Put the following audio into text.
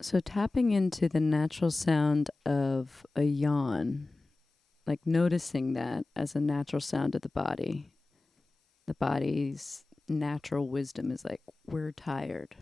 So tapping into the natural sound of a yawn, like noticing that as a natural sound of the body. The body's natural wisdom is like, we're tired.